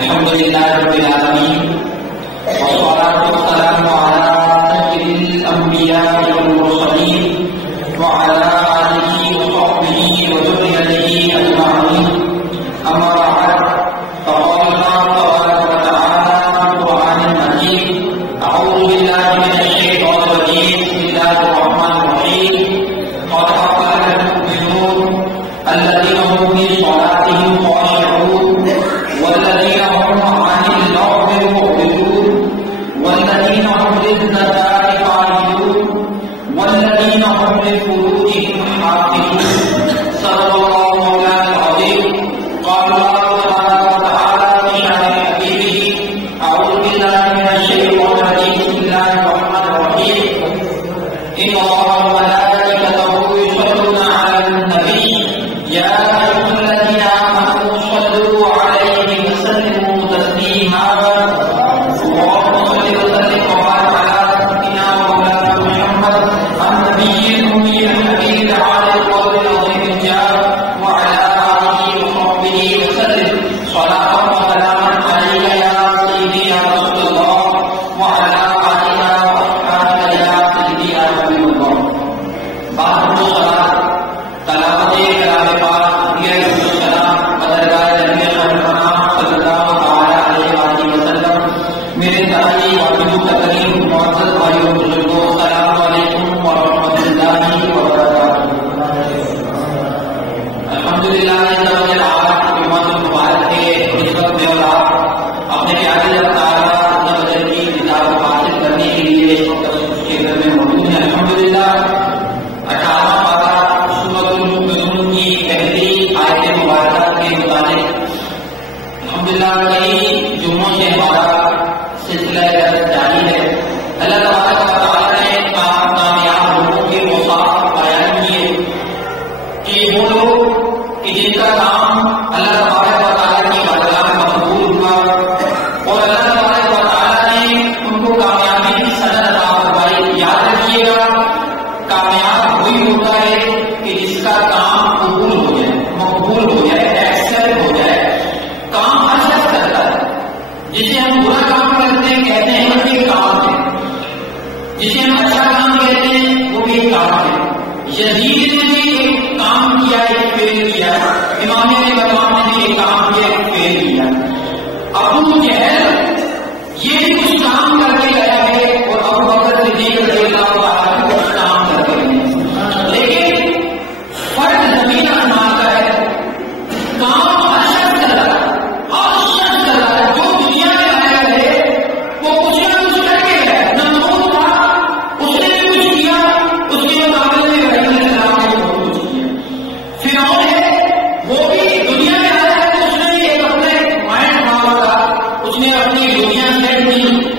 الحمد لله رب العالمين والصلاة والسلام على سيد الأنبياء والمرسلين وعلى آله وصحبه وذريته أجمعين. أما بعد فقال الله تبارك وتعالى في القرآن المجيد: أعوذ بالله من الشيطان الرجيم. بسم الله الرحمن الرحيم. قد أفلح المؤمنون الذين هم في صلاتهم خاشعون والذين هم عن اللغو معرضون والذين هم للزكاة فاعلون والذين هم لفروجهم حافظون. صدق الله مولانا العظيم. قال الله تبارك وتعالى في شأن حبيبه: أعوذ بالله من الشيطان الرجيم. بسم الله الرحمن الرحيم. إن الله وملائكته يصلون على النبي يا أيها الذين آمنوا صلوا عليه وسلموا تسليما. اللهم صل وسلم وبارك على سيدنا مولانا محمد النبي الأمي الحبيب العالي القدر العظيم الجاه وعلى آله وصحبه وسلم صلاة وسلاما عليك يا سيدي يا رسول الله وعلى آلك وأصحابك يا سيدي يا حبيب الله. بعد الصلاة تلاوت کلام پاک یہ السلام بدرگاہ نبی خاتمہ صلی اللہ علیہ وآلہ وسلم. میرے ساتھی واجب تقریم معزز بھائیوں بزرگوں، السلام علیکم ورحمۃ اللہ وبرکاتہ. الحمدللہ مبارک کے نسبت میں اور آپ اپنے پیارے اللہ تعالیٰ کی کتاب کو حاصل کرنے کے لیے اس وقت اس کے گھر میں موجود ہیں. الحمدللہ 18 پارہ سورۃ المؤمنون کی پہلی آیت مبارکہ کے مطابق الحمدللہ کئی جمعوں سے ہمارا سلسلہ جاری ہے. اللہ تبارک و تعالیٰ نے کامیاب لوگوں کے اوصاف بیان کیے کہ وہ لوگ کہ جن کا کام اللہ تبارک و تعالیٰ کی بارگاہ میں مقبول ہوا اور اللہ تبارک و تعالیٰ نے ان کو کامیابی کی سند عطا فرمائی. یاد رکھیے گا، کامیاب وہی ہوتا ہے کہ جس کا کام قبول ہو جائے، مقبول ہو جائے، ایکسپٹ ہو جائے. کام ہر شخص کرتا ہے. جسے ہم برا کام کرتے ہیں کہتے ہیں وہ بھی کام ہے، جسے ہم اچھا کام کہتے ہیں وہ بھی کام ہے. یزید نے بھی ایک کام کیا، ایک فیل کیا. امام بغداد نے بھی ایک کام کیا، ایک فیل کیا. ابو جہل یہ بھی کچھ کام کر کے گیا ہے اور ابو بکر صدیق رضی اللہ تعالیٰ کو کچھ کام کر کے گئے. لیکن فرق زمین آسمان کا ہے. کام ہر شخص کر رہا ہے، ہر شخص کر رہا ہے. جو دنیا میں آیا ہے وہ کچھ نہ کچھ کر کے گیا. نمرود تھا، اس نے بھی کچھ کیا، اس کے مقابلے میں ابراہیم علیہ السلام نے بہت کچھ کیا. فرعون ہے، وہ بھی دنیا میں آیا ہے تو اس نے بھی ایک اپنے مائنڈ مارا تھا، اس نے اپنی دنیا سیٹ کی.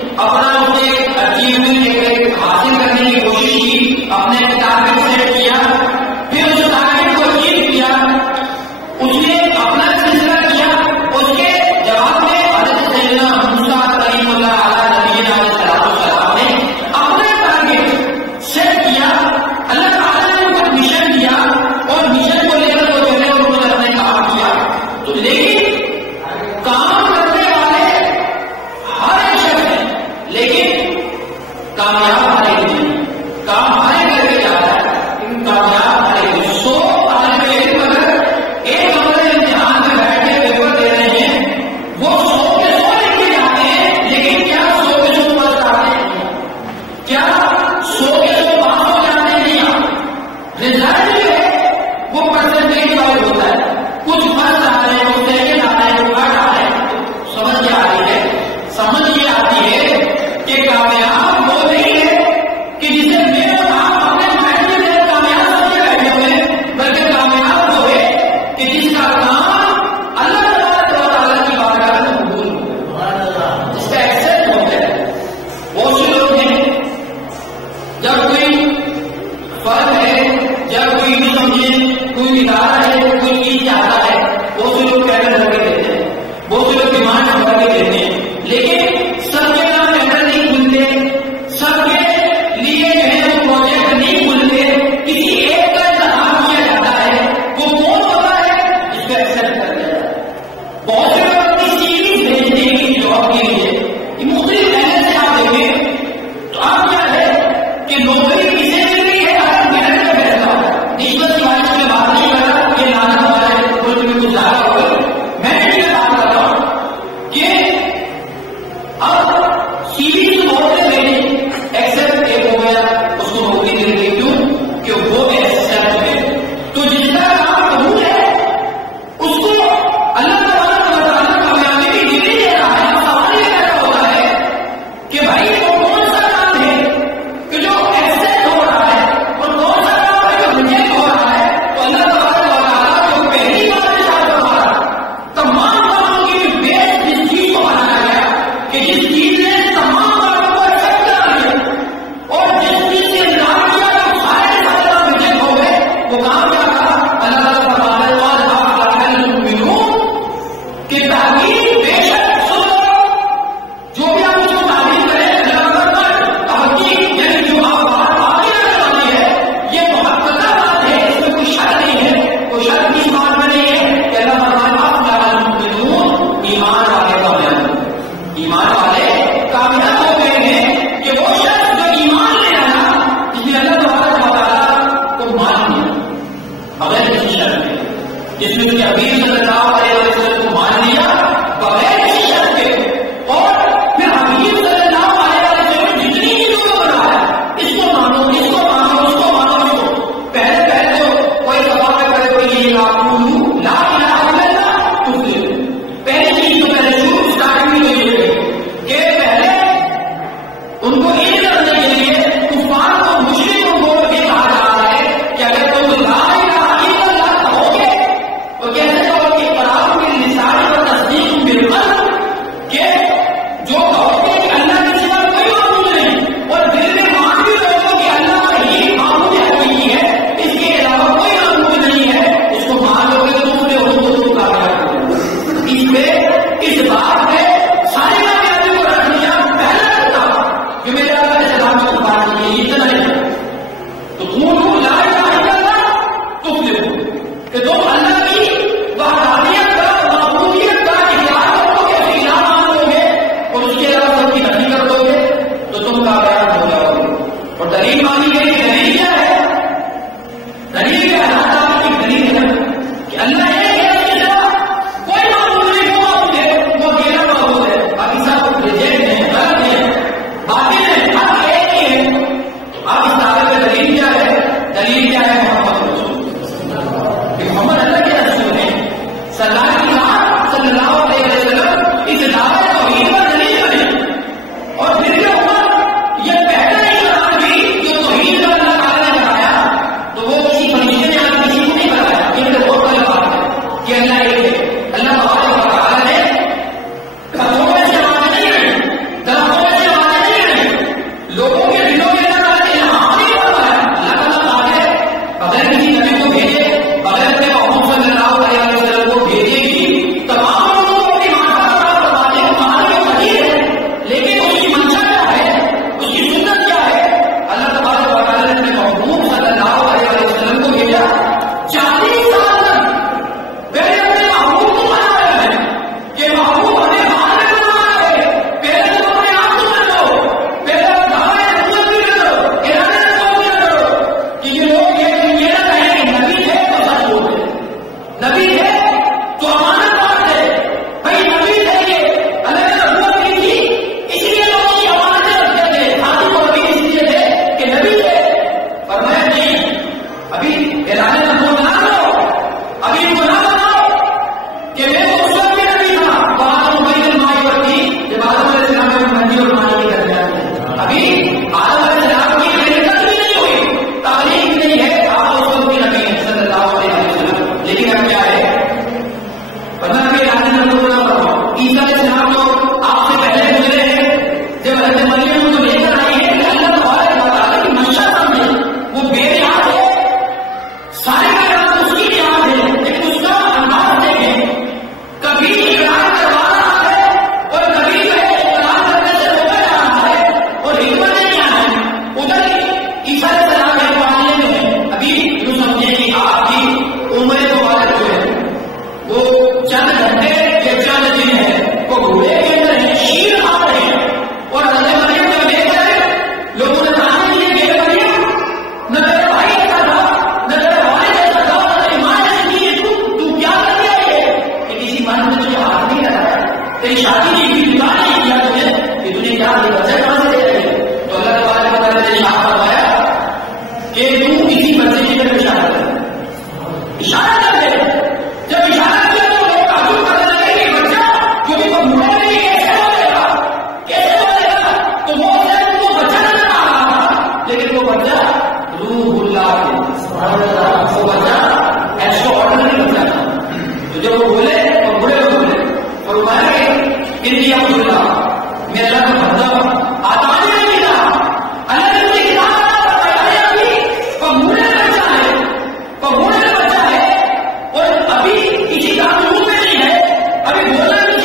ابھی کسی کا منہ میں نہیں ہے, ابھی بولنا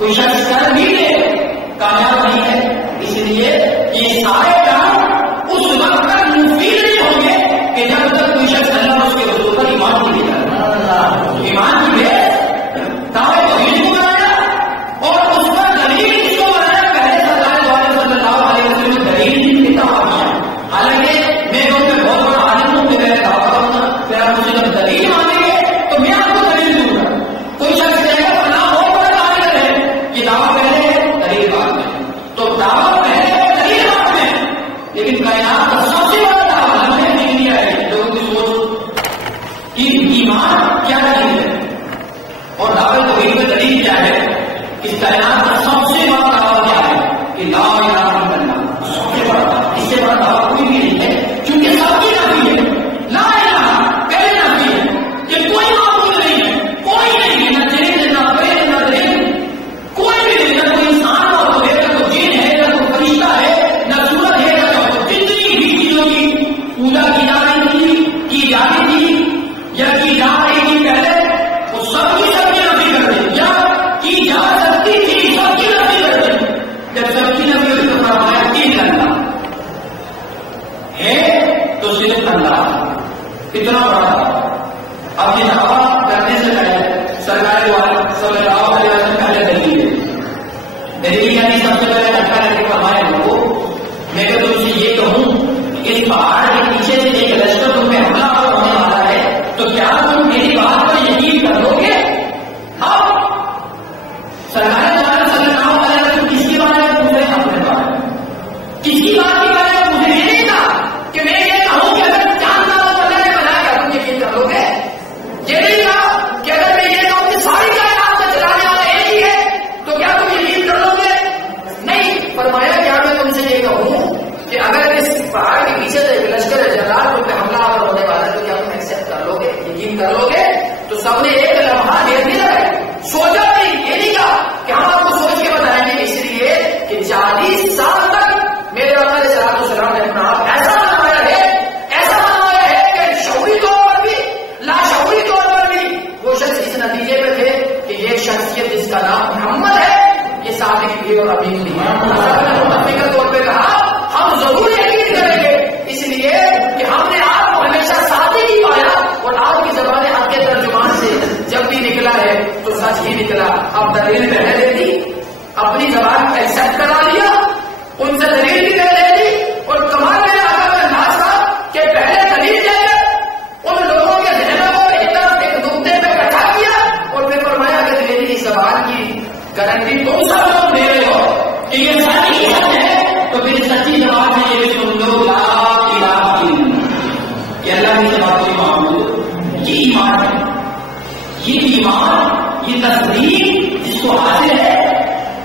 کوئی شخص کر بھی لے کامیاب نہیں ہے. اس لیے یہ سارے کام اس وقت تک مفید نہیں ہوں گے کہ جب تک کوئی شخص اللہ اس کے رسول پر ایمان نہیں کرتا. ایمان کی ہے دعوے توحید کو بنایا اور اس کا دلیل کس کو بنایا؟ پہلے صلی اللہ علیہ وسلم نے دلیل کی دعویٰ کیا. حالانکہ میں میں بہت بڑا عالم ہوں کہ میں دعویٰ کروں گا پھر آپ مجھے جب دلیل مانیں گے تو میں آپ کو دلیل دوں گا. کوئی شخص کہے گا فلاں بہت بڑا عالم ہے، یہ دعویٰ پہلے ہے دلیل بعد میں. تو دعویٰ پہلے ہے دلیل بعد میں. لیکن کائنات کا سب سے بڑا دعویٰ ہم نے نہیں لیا ہے. لوگوں کی سوچ کہ ایمان کیا دلیل ہے اور دعوے توحید میں دلیل کیا ہے. اس کائنات کا سب سے بڑا دعویٰ کیا ہے کہ لا الہ الا اللہ. سب سے بڑا، اس سے بڑا دعویٰ کوئی بھی نہیں ہے کیونکہ سب کی نفی ہے. لا الہ پہلے نفی ہے کہ کوئی معبود نہیں ہے، کوئی نہیں ہے، نہ جن نہ پیر نہ دل، کوئی بھی نہیں. نہ کوئی انسان اور ہے، نہ کوئی جن ہے، نہ کوئی فرشتہ ہے، نہ سورج ہے، نہ جتنی بھی چیزوں کی پوجا کی جا رہی تھی، کی جاتی تھی یا کی جا رہی تھی پہلے، وہ سب کی نفی کر دیں یا کی جا سکتی تھی سب کی نفی کر دیں. جب سب کی نفی ہوئی تو فرمایا تین اللہ ہے تو صرف اللہ. اتنا بڑا اب یہ دعویٰ کرنے سے پہلے سرکار صلی اللہ علیہ وسلم پہلے دلیل یعنی سب سے پہلے اللہ کر کے فرمایا ان کو میں تو تم سے یہ کہوں کہ اس پہاڑ کے پیچھے سے ایک لشکر تم پہ حملہ ہونے والا ہے تو کیا تم میری بات پر یقین کر لو گے؟ اب سرکار صلی اللہ علیہ وسلم کس کی بات ہے؟ دوسرے اپنے بات کس کی بات کی بات ہے؟ مجھے یہ نہیں کہا کہ میں یہ کہوں کہ اگر چاند کا اللہ نے بنایا تم یقین کر لو گے. یہ نہیں کہا کہ اگر میں یہ کہوں کہ ساری کائنات میں چلانے والا ایک ہی ہے تو کیا تم یقین کر لو گے؟ نہیں. فرمایا کیا میں تم سے یہ کہوں کہ اگر اس پہاڑ کے پیچھے سے لشکر جلال تم پہ حملہ ہونے والا ہے تو کیا تم ایکسپٹ کر لو گے، یقین کر لو گے؟ تو سب نے ایک لمحہ دیر دیا ہے، سوچا نہیں. یہ نہیں کہا کہ ہم آپ کو سوچ کے بتائیں گے، اس لیے کہ 40 سال تک میرے آقا علیہ السلام نے اپنا آپ ایسا بنوایا ہے کہ شعوری طور پر بھی لاشعوری طور پر بھی وہ شخص اس نتیجے میں تھے کہ یہ شخصیت جس کا نام محمد ہے یہ صادق بھی اور امین بھی ہے. فکر طور پہ کہا ہم ضرور یقین کریں گے اس لیے کہ ہم نے آپ کو ہمیشہ صادق ہی پایا اور آپ کی زبان حق کے ترجمان سے جب بھی نکلا ہے تو سچ ہی نکلا. اب دلیل پہلے دے دی، اپنی زبان ایکسپٹ کرا لیا، ان سے دلیل بھی پہلے دے دی اور کمال میں آگا کا انداز تھا کہ پہلے دلیل دے کر ان لوگوں کے ذہنوں کو ایک طرف ایک نقطے پہ اکٹھا کیا اور پھر فرمایا کہ میری اس زبان کی گارنٹی تم سب لوگ دے رہے ہو کہ یہ سچی بات ہے تو پھر سچی زبان میں یہ سن لو لا الہ الا اللہ کہ اللہ کی زبان کو معبود. یہ ایمان ہے، یہ ایمان، یہ تصدیق جس کو حاصل ہے.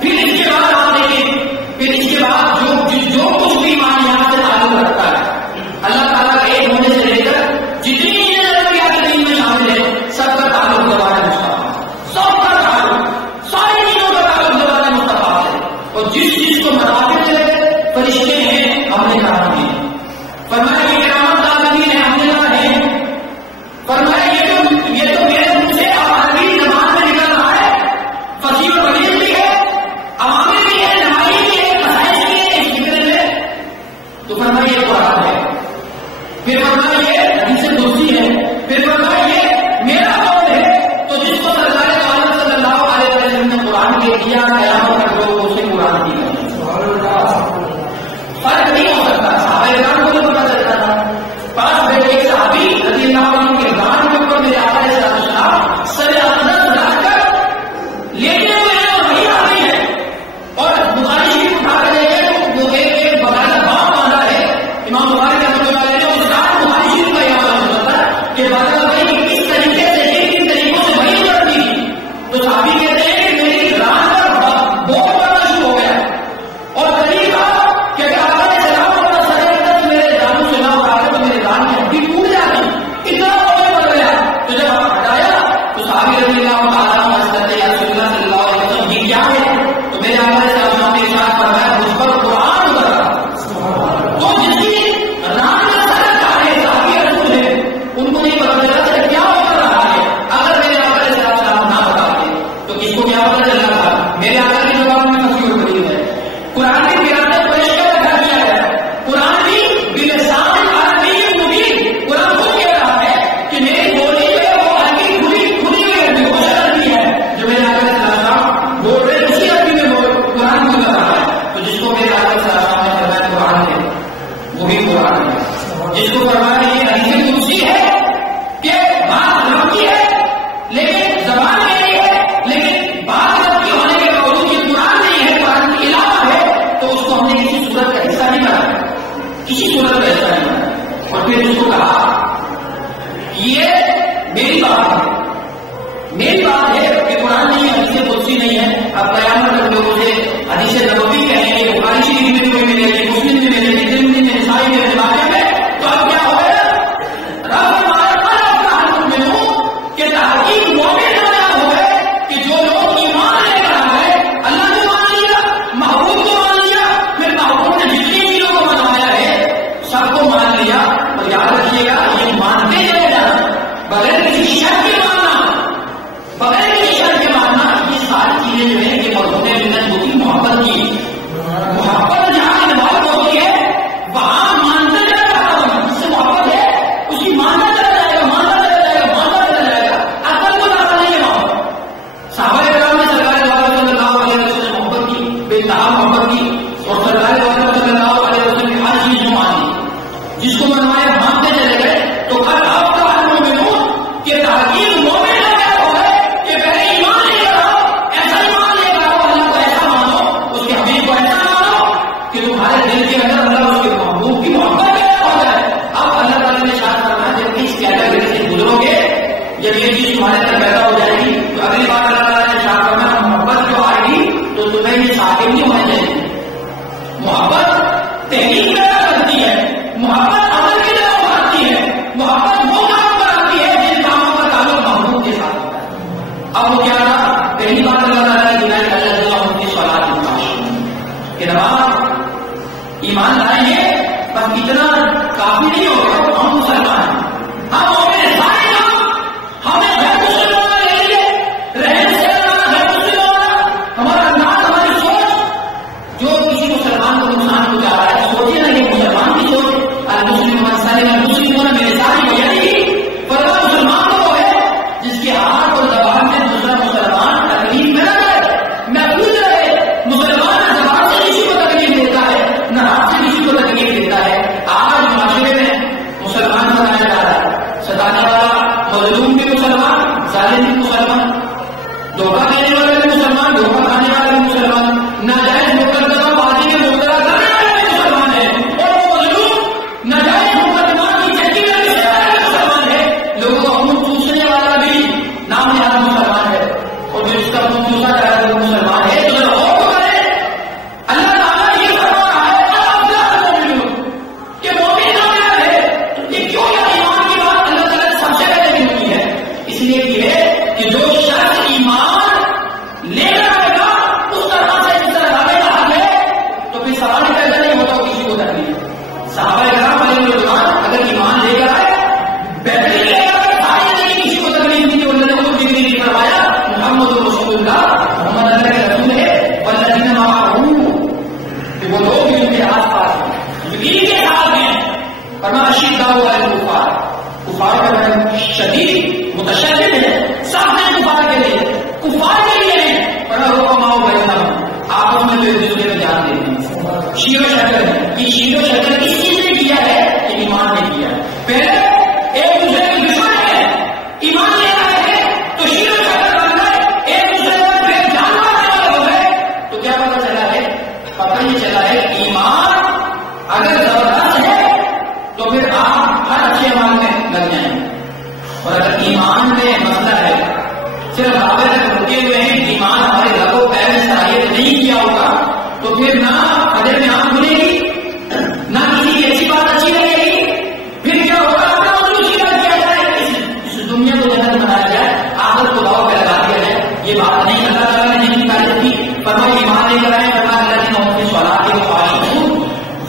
پھر اس کے بعد آپ دیکھیں، پھر اس کے بعد جو کچھ بھی ایمان یہاں سے تعلق رکھتا ہے اللہ تعالیٰ کے ایک ہونے سے لے کر جتنی چیزیں ضروریات دین میں شامل ہے سب کا تعلق زبان مصطفیٰ، سب کا تعلق، ساری چیزوں کا تعلق زبان مصطفیٰ سے. اور جس چیز کو مطابق ہے فرشتے ہیں ہم نے کہا ہے، فرمایا کہ کرامت عالمین ہے ہم نے کہا ہے، فرمایا یہ تو میرے منہ سے عربی زبان میں نکل رہا ہے، فصیح و بلیغ بھی ہے، عوامی بھی ہے، نمائی بھی ہے، مسائل بھی ہے، اس فکر میں تو فرمایا یہ قرآن ہے. پھر فرمایا یہ حدیث دوسری ہے، پھر فرمایا یہ میرا قول ہے. تو جس کو سرکار عالم صلی اللہ علیہ وسلم نے قرآن دے دیا قیامت تک لوگ اسے قرآن دیا. فرق نہیں ہو سکتا، صحابہ کرام کو بھی پتا چلتا تھا. پاس بیٹھے ایک صحابی رضی اللہ عنہ کے دان کے اوپر میرے آقا علیہ السلام سر اقدس لا کر لیتے ہوئے وہی آتی ہے اور بخاری شریف اٹھا کر لے گئے. وہ ایک بغیر باپ باندھا ہے امام بخاری کے رحمۃ اللہ علیہ اس رات بخاری شریف کا یاد ہوتا تھا کہ بادل بھائی کس طریقے سے کن طریقوں سے وہی کرتی تھی. تو صحابی کہتے ہیں کہ میری رات پر بہت بڑا شروع ہو گیا اور طریقہ کہ آقا علیہ السلام اپنا سر اقدس میرے جانوں سے نہ اٹھا کر میرے دان کی ہڈی ٹوٹ جاتی، اتنا بہت بڑھ گیا. تو جب آپ ہٹایا تو صحابی رضی اللہ تعالیٰ حضرت یا رسول اللہ صلی اللہ علیہ وسلم یہ کیا ہے؟ تو میرے آقا علیہ السلام نے ارشاد فرمایا مجھ پر قرآن اترا. تو جس کی رات کا سر ہے صحابی رسول ہے ان کو نہیں پتا چلا کہ کیا ہو رہا ہے. اگر میرے آقا علیہ السلام نہ بتاتے تو کس کو کیا پتا چلنا تھا؟ میرے آقا جس کو فرمایا یہ حدیث قدسی ہے کہ بات رب کی ہے لیکن زبان نہیں ہے، لیکن بات رب کی ہونے کے باوجود یہ قرآن نہیں ہے، قرآن کے علاوہ ہے، تو اس کو ہم نے کسی صورت کا حصہ نہیں بنایا، کسی صورت کا حصہ نہیں بنایا. اور پھر اس کو کہا یہ میری بات ہے، میری بات ہے کہ قرآن نہیں ہے، حدیث قدسی نہیں ہے. اب قیامت تک لوگ مجھے حدیث نبوی کہیں گے، بخاری شریف میں کوئی ملے گی، مسلم میں ملے گی، ترمذی میں، نسائی میں، ابن ماجہ میں، تو اب کیا ہوگا؟ رب کہ تحقیق مومن کامیاب ہو گئے کہ جو لوگ ایمان لے کر آ گئے، اللہ کو مان لیا، محبوب کو مان لیا، پھر محبوب نے جتنی چیزوں کو منوایا ہے سب کو مان لیا. اور یاد رکھیے گا یہ مانتے چلے جانا، بغیر کسی شرط کے ماننا، بغیر کسی شرط کے ماننا. یہ ساری چیزیں جو ہے کہ مرحوم منت ہوتی محبت کی، محبت جہاں محبت ہوتی ہے وہاں مانتے چلا جاتا ہوں. جس سے محبت ہے اسی ماننا چلا جائے گا، ماننا چلا جائے گا، ماننا چلا جائے گا. اصل کو نہ نہیں ہے. صحابہ کرام نے سرکار صلی اللہ علیہ وسلم سے محبت کی، بے انتہا محبت کی، اور سرکار صلی اللہ علیہ وسلم کی ہر چیز کو مان لی. جس کو منوایا مانتے چلے گئے. تو کل آپ کا حال میں ہوں کہ تحقیق مومن کامیاب ہو گئے کہ پہلے ایمان لے کر آؤ، ایسا ایمان لے کر آؤ، اللہ کو ایسا مانو، اس کے حبیب کو ایسا مانو کہ تمہارے دل کے اندر اللہ اس کے محبوب کی محبت پیدا ہو جائے. اب اللہ تعالیٰ نے شاید کرنا جب اس کیٹیگری سے گزرو گے، جب یہ چیز تمہارے اندر پیدا ہو جائے گی تو اگلی بار اللہ تعالیٰ نے شاید کرنا محبت جو آئے گی تو تمہیں یہ ساتھ نہیں ہونے چاہیے. محبت تحقیق پیدا کرتی ہے، محبت عمل کی طرف بڑھتی ہے، محبت وہ کام کراتی ہے جن کاموں کا تعلق محبوب کے ساتھ ہوتا ہے. اب وہ کیا تھا؟ پہلی بات اللہ تعالیٰ نے دنیا کے اللہ کی سوالات کہ نماز ایمان لائے ہیں بس اتنا کافی نہیں ہوگا. ہم مسلمان ہیں، ہم مومن سارے ہمیں گھر مسلمان لے لیے رہن سہن گھر مسلمان، ہمارا انداز، ہماری سوچ جو کسی مسلمان کو نقصان پہنچا رہا ہے. سوچیے نا کہ مسلمان کی سوچ المسلم مسلم ہونا میرے ساتھ ہو جائے گی. فرما مسلمان تو وہ ہے جس کے ہاتھ اور زبان میں دوسرا مسلمان تکلیف میں نہ کرے، محفوظ رہے. مسلمان نہ زبان سے کسی کو تکلیف دیتا ہے نہ ہاتھ سے کسی کو تکلیف دیتا ہے. آج معاشرے میں مسلمان بنایا جا رہا ہے، ستانے والا مظلوم بھی مسلمان، ظالم بھی مسلمان، دھوکہ دینے والے بھی مسلمان، دھوکہ کھانے والے بھی مسلمان، ناجائز مقدمہ بازی میں مبتلا کرنے والے بھی مسلمان ہیں، اور وہ مظلوم ناجائز مقدمہ کی چکی میں بھی مسلمان ہے. لوگوں کو خون چوسنے والا بھی نام نہاد مسلمان ہے، اور جو اس کا خون چوسا جا رہا ہے وہ مسلمان ہے. تو اور کو کرے اللہ تعالیٰ یہ فرما رہا ہے کہ مومن کامیاب ہے. یہ کیوں ہے ایمان کی بات اللہ تعالیٰ نے سب سے پہلے کی ہے؟ اس لیے یہ ہے کہ جو شخص ایمان لے کر آئے گا اس طرح سے جس طرح دعوے کا حق ہے تو پھر سوال پیدا نہیں ہوتا کسی کو تکلیف. صحابہ کرام علیہ رضوان اگر ایمان لے کر آئے، بہترین لے کر آئے، ساری نہیں کسی کو تکلیف دی. انہوں نے خود ڈگری نہیں کروایا محمد رسول اللہ، محمد اللہ کے رسول ہے. والذین معه کہ وہ لوگ بھی ان کے آس پاس ہیں جو ان کے ساتھ ہیں. فرمایا اشداء علی الکفار، کفار کا رنگ شدید متشدد ہے، سخت ہے کفار کے لیے، کفار کے لیے ہے. بڑا رحماء بینہم، آپس میں جو ایک دوسرے میں جان دیتے ہیں. شیر و شکر ہے، یہ شیر و شکر کس چیز نے کیا ہے؟ کہ ایمان نے کیا ہے. پہلے ایک دوسرے کی دشمن ہے، ایمان لے آئے ہیں تو شیر و شکر بن گئے، ایک دوسرے پر پھر جان مارنے والے ہو گئے. تو کیا پتہ چلا ہے؟ پتہ یہ چلا ہے کہ ایمان اگر زبردست ہے تو پھر آپ ہر اچھے عمل میں لگ جائیں گے. اور اگر ایمان میں مسئلہ ہے، صرف دعوے تک رکے ہوئے ہیں، ایمان ہمارے رگوں پیر میں صلاحیت نہیں کیا ہوگا، تو پھر نہ ادب میں آنکھ کھلے گی، نہ کسی کی ایسی بات اچھی لگے گی. پھر کیا ہوگا؟ اپنا دوسری بات کیا جائے، اس دنیا کو جنت بنایا جائے، آخرت کو داؤ پہ لگا دیا جائے. یہ بات نہیں اللہ تعالیٰ نے نہیں تعریف کی. فرمایا ایمان لے کر آئے، فرمایا اللہ نے ان کی صلاح کے خواہشوں،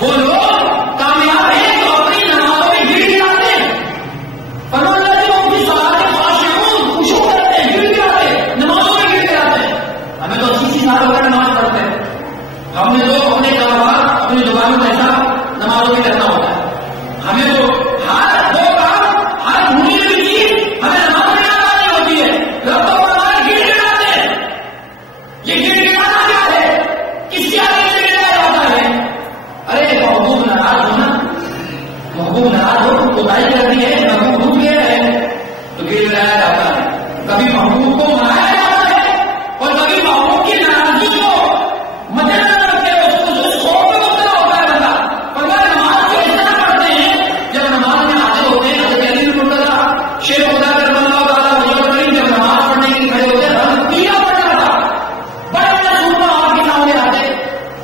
وہ لوگ کامیاب ہیں جو اپنی نمازوں میں گر گراتے ہیں. فرمایا اللہ نے ان کی صلاح کے خواہشوں خوشو کرتے ہیں، گر گراتے ہیں، نمازوں میں گر گراتے ہیں. ہمیں تو 80 سال ہو کر نماز پڑھتے ہیں، ہم نے تو اپنے کاروبار اپنی دکانوں کا حساب نمازوں میں کرنا ہوتا ہے. ہمیں تو ہر وہ کام ہر بھولی ہوئی چیز ہمیں نماز میں کرانی ہوتی ہے. رب کو ہمارے گر گراتے ہیں. یہ گر گرانا کیا ہے؟ کس کے آگے گر گرایا جاتا ہے؟ ارے محبوب ناراض ہونا، محبوب ناراض کوتاہی کر دی ہے، محبوب ڈوب گیا ہے تو گر لایا جاتا ہے. کبھی محبوب کو منایا جاتا ہے اور کبھی محبوب کی ناراضگی کو مد نظر رکھتے ہوئے اس کو شوق میں مبتلا ہوتا ہے بندہ. پر وہ نماز کو اس طرح پڑھتے ہیں جب نماز میں حاضر ہوتے ہیں. حضرت علی بن مرتضیٰ شیخ خدا کرم اللہ تعالیٰ وجہ کریم جب نماز پڑھنے کے لیے کھڑے ہوتے ہیں حضرت پیلا پڑھنا تھا، بڑا بڑا سورما آپ کے سامنے آتے،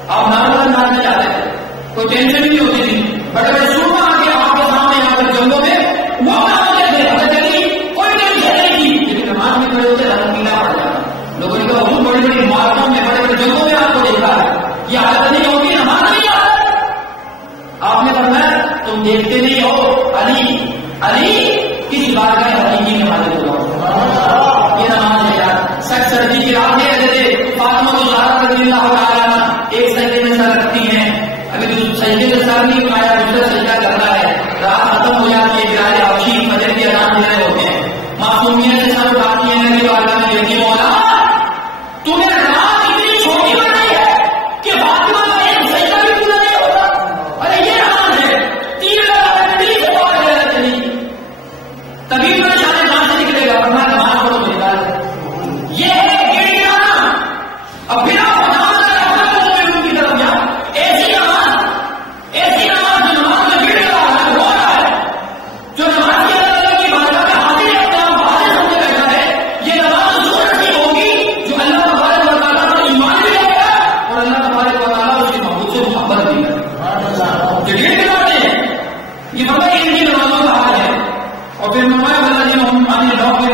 آپ نارمل ناچنے جاتے تھے، کوئی ٹینشن نہیں ہوتی تھی. بڑے بڑے سورما آ کے آپ کے سامنے آ کر جنگوں میں وہ ہوتے تھے. حضرت علی کوئی ٹینشن نہیں تھی، لیکن نماز میں کھڑے ہوتے حضرت پیلا پڑ جاتا. لوگوں نے کہا بڑی بڑی عمارتوں میں بڑے بڑے جنگوں میں آپ کو دیکھا ہے، یہ حالت نہیں ہوگی، نماز نہیں آتا. آپ نے فرمایا تم دیکھتے نہیں ہو علی، علی کس بات کا حقیقی کے مالک ہوگا. یہ نماز ہے یار. سخت سردی کی رات میں حضرت فاطمہ الزہرا رضی اللہ تعالیٰ عنہا ایک سجدے میں سر رکھتی ہیں. ابھی جو سجدے میں سر نہیں اٹھایا دوسرا سجدہ کرتا ہے، رات ختم ہو جاتی ہے، گرائے آبشی فجر کی اذان دینے ہوتے ہیں. معصومیت سے سر اٹھاتی ہیں نبی والا میں بیٹی مولا تو نے نماز اتنی چھوٹی بنائی ہے کہ فاطمہ کا ایک سجدہ بھی پورا نہیں ہوتا. ارے یہ نماز ہے، 3 رکعت سے بہت زیادہ چلی تبھی تو شاید جان سے نکلے گا. ورنہ نماز کو تو نکال یہ ہے گڑ گرانا. اب بنا خدا کی طرف جا ایسی نماز جو نماز میں گڑ رہا ہے، ہو رہا ہے، جو نماز کے اللہ کی بارگاہ میں حاضر اقدام حاضر ہونے لگا ہے. یہ نماز اس کو نصیب ہوگی جو اللہ تبارک و تعالیٰ پر ایمان بھی لے گا اور اللہ تبارک و تعالیٰ اس کے محبوب سے محبت بھی کرے. جو گڑ گراتے ہیں یہ بڑا ان کی نمازوں کا حال ہے. اور پھر نماز والا جب ہم اپنے ڈاک میں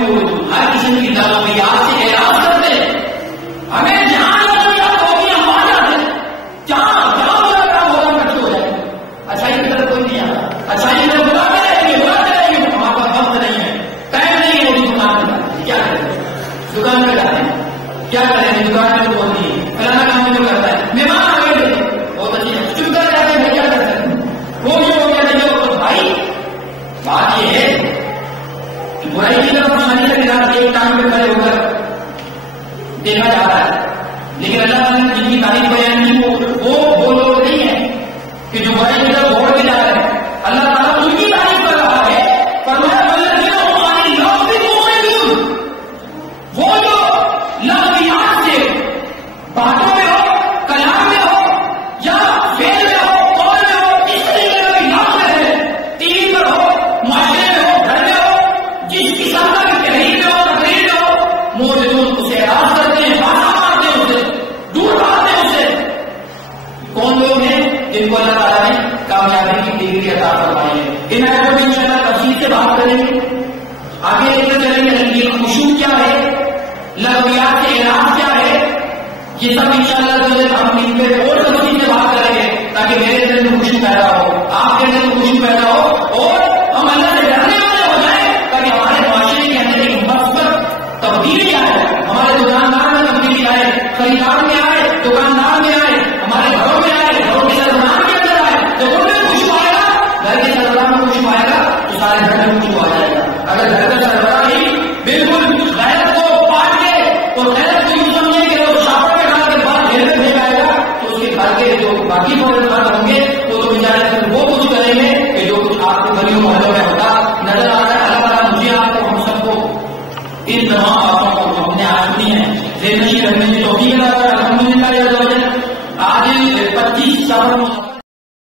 ہر قسم کی دعوت کی یاد سے اعلان کرتے ہیں، ہمیں جہاں ضرورت ہوگی ہم وہاں جاتے ہیں. جہاں برا کام ہوگا کٹھے ہو جائیں گے. اچھائی کی طرف کوئی نہیں آتا، اچھائی کی طرف بلاتے رہیں گے. ہمارے پاس وقت نہیں ہے، ٹائم نہیں ہوگی دکان پہ. کیا کریں دکان پہ جاتے ہیں، کیا کریں دکان پہ تو ہوتی ہے فلانا کام جو کرتا ہے. مہمان آ گئے بہت اچھی چپ کر جاتے ہیں، کیا کر سکتے ہیں. وہ جو ہو گیا نہیں ہو تو بھائی بات یہ ہے کہ برائی کی طرف منی کے ساتھ ایک ٹانگ پہ کھڑے ہو کر دیکھا جا رہا ہے. لیکن اللہ تعالیٰ نے جن کی تعریف بیان کی وہ لوگ نہیں ہیں کہ جو برائی کی طرف دوڑ کے جا رہے ہیں. اللہ تعالیٰ ان کی تعریف کر رہا ہے. فرمایا وہ جو لفظیات سے باتوں میں ہو، کلام میں ہو یا فعل میں ہو، قول میں ہو، اس طریقے کا لفظ ہے، ٹی وی پر ہو، معاشرے میں ہو، گھر میں ہو، جس قسم کا تحریر میں ہو، تقریر میں ہو، موجود اسے اعراض کرتے ہیں، باتیں مارتے ہیں، اسے دور بھاگتے ہیں. اسے کون لوگ ہیں جن کو اللہ تعالیٰ نے کامیابی کی ڈگری عطا فرمائی ہے. ان آیتوں میں انشاءاللہ تفصیل سے بات کریں گے، آگے لے کر چلیں گے. یہ خشوع کیا ہے، لغویات کے اعلان کیا ہے، یہ سب انشاءاللہ جو ہے ہم ان پہ اور تفصیل سے بات کریں گے تاکہ میرے دل میں خوشی پیدا ہو، آپ کے دل میں خوشی پیدا ہو اور ہم اللہ سے ڈرنے والے ہو جائیں تاکہ ہمارے معاشرے کے اندر ایک مثبت تبدیلی آئے، ہمارے دکاندار میں تبدیلی آئے، خریدار میں آئے، دکاندار میں آئے، ہمارے گھروں میں آئے، گھروں کے سربراہ کے اندر آئے. جب ان میں خوشی آئے گا، گھر کے سربراہ میں خوشی آئے گا تو سارے گھر میں خوشی آ جائے گا. اگر گھر کا سربراہ ہی بالکل غیرت کو پاٹ کے اور غیرت کو یوں سمجھے کہ وہ شاپر میں ڈال کے بعد گھر میں بھیج آئے گا تو اس کے گھر کے جو باقی مددگار ہوں گے وہ تو بیچارے وہ کچھ کریں گے کہ جو کچھ آپ کے گلیوں محلوں میں ہوتا نظر آ رہا ہے. اللہ تعالیٰ مجھے آپ کو ہم سب کو ان تمام باتوں کو جو ہم نے آج سنی ہے ذہن نشین رکھنے کی توفیق عطا فرمائے. الحمدللہ آج 25 سفر